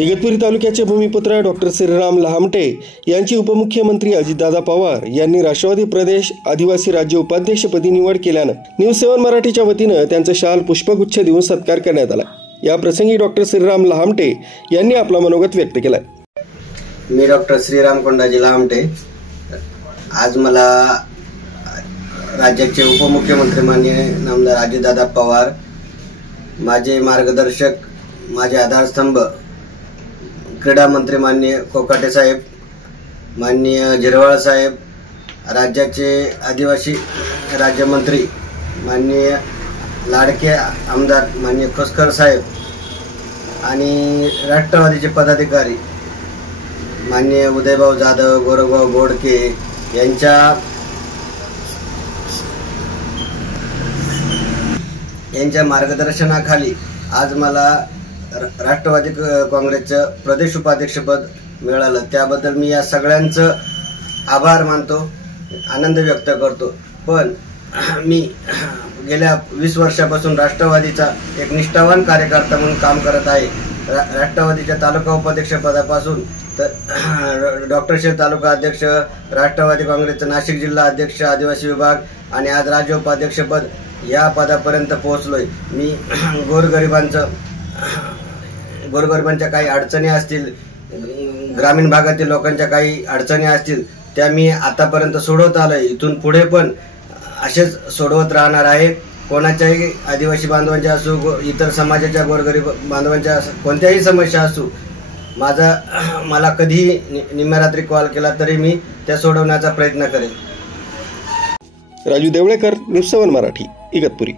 इगतपुरी तालुक्याचे भूमिपुत्र डॉक्टर श्रीराम लहामटे यांची उपमुख्यमंत्री अजितदादा पवार यांनी राष्ट्रवादी प्रदेश आदिवासी राज्य उपाध्यक्षपदी निवड केल्यानं न्यूज 7 मराठीच्या वतीनं त्यांचा शाल पुष्पगुच्छ देऊन सत्कार करण्यात आला। या प्रसंगी डॉक्टर श्रीराम लहामटे यांनी आपला मनोगत व्यक्त केला। मी डॉक्टर श्रीराम कोंडाजी लहामटे आज मला राज्याचे उपमुख्यमंत्री माननीय नामदार अजितदादा पवार, माझे मार्गदर्शक, माझे आधारस्तंभ क्रीडा मंत्री माननीय कोकाटे साहेब, माननीय झिरवाळ साहेब, राज्याचे आदिवासी राज्यमंत्री माननीय लाडके आमदार माननीय खोसकर साहेब आणि राष्ट्रवादीचे पदाधिकारी माननीय उदयभाऊ जाधव, गौरवभाऊ गोडके यांच्या मार्गदर्शनाखाली आज मला राष्ट्रवादी काँग्रेसचं प्रदेश उपाध्यक्षपद मिळालं। त्याबद्दल मी या सगळ्यांचं आभार मानतो, आनंद व्यक्त करतो। पण मी गेल्या 20 वर्षापासून राष्ट्रवादीचा एक निष्ठावान कार्यकर्ता म्हणून काम करत आहे। राष्ट्रवादीच्या तालुका उपाध्यक्ष पदापासून तर डॉक्टरशेठ तालुका अध्यक्ष, राष्ट्रवादी काँग्रेसचा नाशिक जिल्हा अध्यक्ष आदिवासी विभाग आणि आज राज्य उपाध्यक्षपद या पदापर्यंत पोहोचलोय। मी गोरगरिबांच्या काही अडचणी असतील, ग्रामीण भागातील लोकांच्या काही अडचणी असतील, त्या मी आतापर्यंत सोडवत आलोय। इथून पुढे पण असेच सोडवत राहणार आहे। कोणाच्याही आदिवासी बांधवांच्या असो, इतर समाजाच्या गोरगरीब बांधवांच्या कोणत्याही समस्या असो, मला कधीही निम्म्या रात्री कॉल केला तरी मी त्या सोडवण्याचा प्रयत्न करेन। राजू देवळेकर, न्यूज 7 मराठी, इगतपुरी।